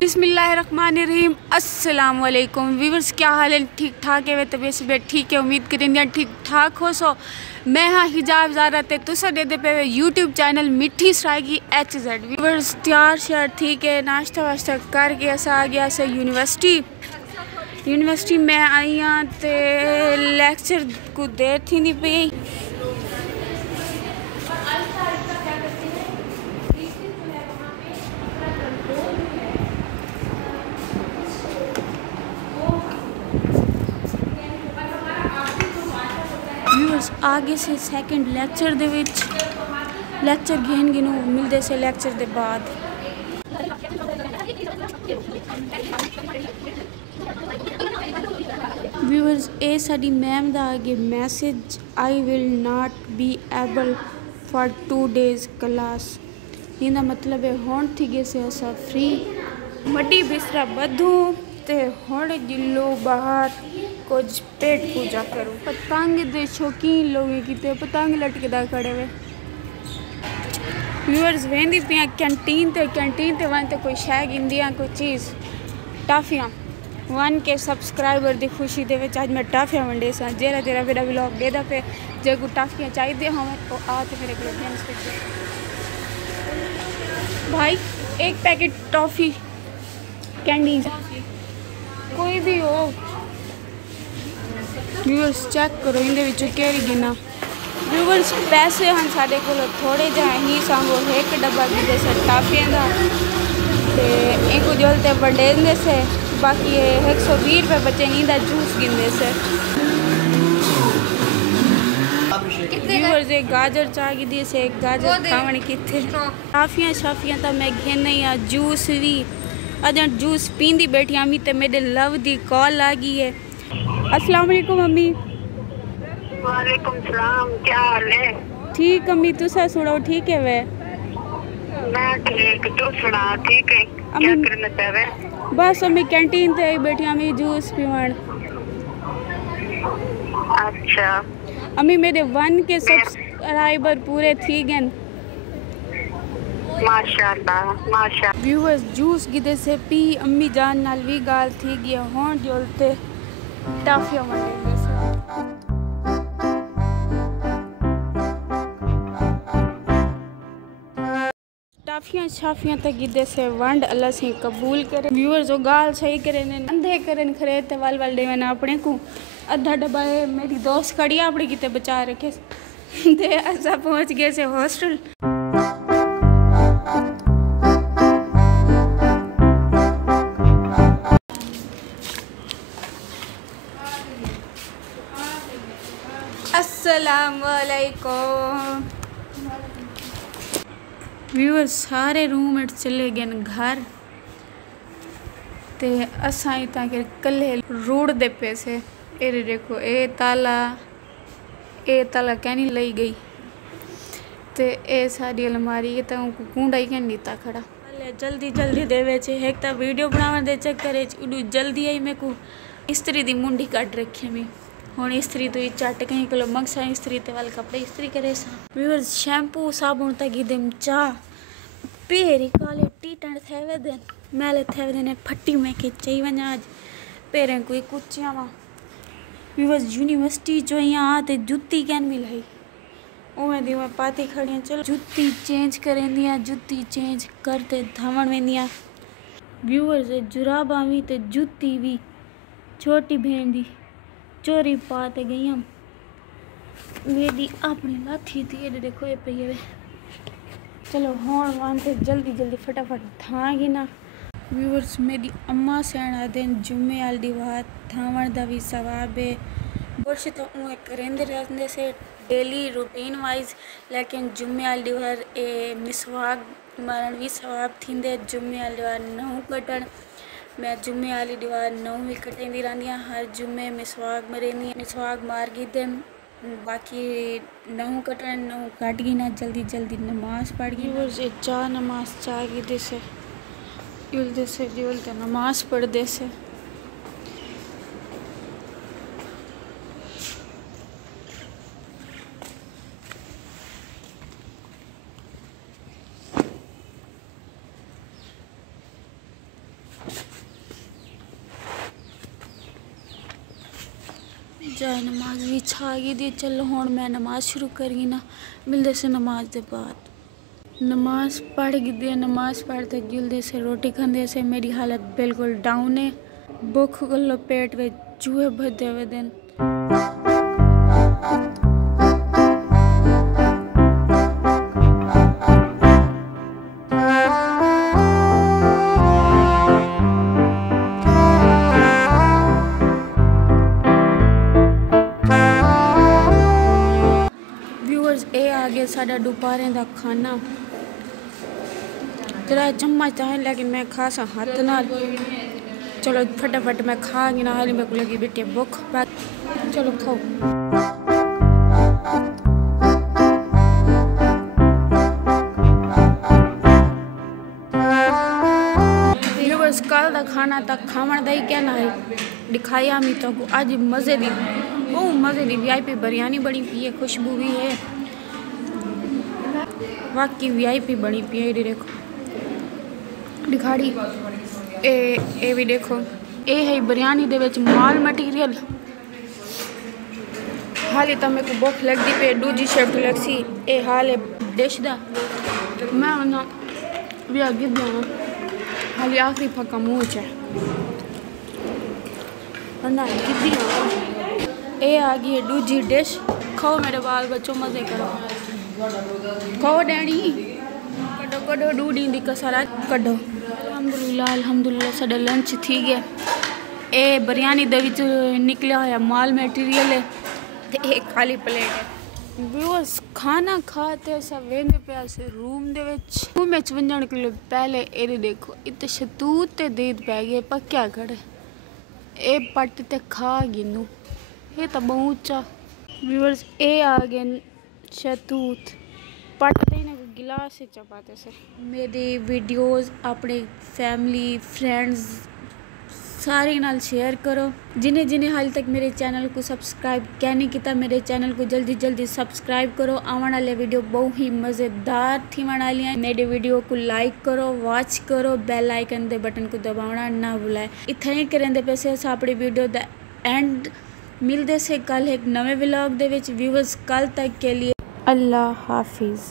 बिस्मिल्लाहिर्रहमानिर्रहीम। अस्सलाम वालेकुम व्यूअर्स, क्या हाल है? ठीक ठाक है वे? तबीयत ठीक है? उम्मीद करेंगे ठीक ठाक हो। सो मैं हाँ हिजाब ज़ारा ते तुसा दे पे यूट्यूब चैनल मिठी सरायगी HZ। व्यूअर्स तैयार श्यार ठीक है, नाश्ता वाश्ता करके अस आ गया से यूनिवर्सिटी में आई हाँ ते लैक्चर को देर थी पई। आगे से सैकेंड लैक्चर दे विच लैक्चर घेन गिनू मिलते से लैक्चर दे बाद व्यूअर्स ए साडी मैम दा आगे message, I will not be able for 2 days class. इनका मतलब है हुण थी गए से असा फ्री मड्डी बिस्तरा बधू ते हुण गिलो बाहर कुछ पेट पूजा करूँ। पतंग दे शौकीन लोग किते पतंग लटकदा खड़े हुए। व्यूअर्स वेंदी पिया कैंटीन ते वन ते कोई शै गिंदियां कोई चीज़ टाफियां 1K सब्सक्राइबर की खुशी दे विच अज मैं टाफियां वंडे सा। जेरा मेरा व्लॉग देदा पे जे को टाफियां चाहिए होवे तो आ ते मेरे को भाई एक पैकेट टॉफ़ी कैंडी कोई भी हो। व्यूअर्स चेक करो इनके विचों केड़ी गिना। व्यूअर्स पैसे हैं साढ़े को थोड़े जहाँ ही सांगो एक डब्बा गिदे से टाफियां का ते इनको जलते बंडेंदे से बाकी 120 रुपये बच्चे नींदा जूस गिंदे से। व्यूअर्स एक गाजर चाह गिदी से एक गाजर खावण किथे टाफियां शाफियां तो मैं घेन या जूस भी अजन जूस पींदी बैठी अम्मी ते मेरे लव दी कॉल आ गई है। अस्सलाम वालेकुम अम्मी। वालेकुम सलाम, क्या हाल है? ठीक अम्मी, तुसा सुनाओ ठीक है वे? मैं ठीक, तू सुना ठीक है? क्या करना चाहे? बस अम्मी कैंटीन ते आई बैठी अम्मी जूस पीवन। अच्छा अम्मी मेरे 1K सब्सक्राइबर पूरे थी गए माशाल्लाह माशाल्लाह। व्यूअर्स जूस गिदे से पी अम्मी जान नाल भी गाल थी गया हों जोलते टाफियां वंडे से। टाफियां शाफियां तक गिदे से वंड अल्लाह से कबूल करे। व्यूअर्स जो गाल सही करे ने अंधे करन खरे ते वाल डे मैंने अपने को अद्धा डब्बा है मेरी दोस्त खड़ी अपने किते बचा रखे ते असा पहुंच गए से हॉस्टल। अस्सलाम वालेकुम। व्यूअर्स सारे रूममेट चले गए घर ते असा ताकि कले रोड दे पैसे ए देखो ए ताला कहनी लई गई ते ए सारी अलमारी के तो कूंडा ही कहनी ता खड़ा जल्दी दे वेचे एक तो वीडियो बनावन दे चक्कर उडू जल्दी आई मेरे को इस्त्री दी मुंडी कट रखी मैं हुण इस्त्री तो चट कहीं किलो मंगसा इस्त्री ते वाल कपड़े इस्त्री करे सा। व्यूअर्स शैम्पू साबुन तक दम चाह पेरी काले टीटण थे दिन मैले थे दिन फट्टी में के चई वना आज पेरें कोई कुचिया वा। व्यूअर्स यूनिवर्सिटी जो यहाँ आते जुत्ती कैन मिलाई उमें दी मैं पाती खड़ी चलो जुत्ती चेंज करें दियाँ जुत्ती चेंज करते धमन वेंदियाँ। व्यूअर्स जुराबा भी ते जुत्ती भी छोटी बहन दी चोरी पाते गई हम मेरी अपनी लाथी थी ये देखो ये पे ये चलो हाँ वहाँ से जल्दी फटाफट थांगी ना। व्यूअर्स मेरी अम्मा सेना दिन जुम्मे आल दीवार थावण दा भी सवाब है बुरश तो उए करेंदे रहंदे से डेली रूटीन वाइज लेकिन जुम्मे आल दीवार ए मिसवाक मारण भी सवाब थींदे जुम्मे आल दीवार नहू कटण मैं जुम्मे वाली दीवार 9 कटेंदी रहंदी हर जुम्मे मिसवाक मरेंदी मिसवाक मार गई थे बाकी 9 कटन 9 काट गई ना जल्दी जल्दी नमाज पढ़ गई वो से चार नमाज चाह गई देसे युल देसे जुल ते नमाज पढ़ देसे जाए नमाज भी छा गई थी। चलो हुण मैं नमाज शुरू करी ना मिलते से नमाज के बाद नमाज पढ़ गई नमाज पढ़ते जुलते से रोटी खाते से मेरी हालत बिल्कुल डाउन है भुख गलो पेट में चूहे भजे हुए दिन ये आ गया साडा दोपहर का खाना तेरा चम्मच है लेकिन मैं खा सा हाथ नाल चलो फटाफट मैं खा गई ना हाली मेरे को लगी बेटे भुख चलो खाओ बस कल का खाना तक खावन का ही कहना है दिखाया मी तो आज मजे दी VIP बिरयानी बनी पी है खुशबू भी है बाकी VIP बनी पी है देखो दिखाड़ी ए भी देखो ये है बिरयानी दे विच माल मटीरियल हाली तो मेरे को भुख लगती पे दूजी शिफ्ट लगसी ये हाल है डिश दा मैं ना भी आगे जाना हाली आखिरी फक्का मुँह च वरना ये आ गई है दूजी डिश खाओ मेरे बाल बच्चों मजे करो खाओ डैडी कड्डो कड्डो दूधी दी कसरा कड्डो अल्हम्दुलिल्लाह साडा लंच थी गया ये बिरयानी दे विच निकलिया होया माल मटीरियल है ते एक खाली प्लेट है व्यूअर्स खाना खाते सब वेंदे पे से रूम दे विच वंजण के पहले ये देखो इतने शतूत ते देद पै गए पक्या खड़े ए पट ते खा गिनू ये तो बहुत ऊंचा व्यूअर्स ये आ गए शतूत पटते ना गिलास से चपाते से मेरी वीडियोस अपने फैमिली फ्रेंड्स सारे नाल शेयर करो जिन्हें जिन्हें हाल तक मेरे चैनल को सब्सक्राइब क्या नहीं किया मेरे चैनल को जल्दी जल्दी सब्सक्राइब करो आने वाले वीडियो बहुत ही मज़ेदार थी वाली हैं मेरे वीडियो को लाइक करो वॉच करो बेल आइकन दे बटन को दबाना ना भुलाए इतना ही करेंगे पैसे अपनी वीडियो द एंड मिलते से कल एक नवे व्लॉग दे विच व्यूअर्स कल तक के लिए अल्लाह हाफिज़।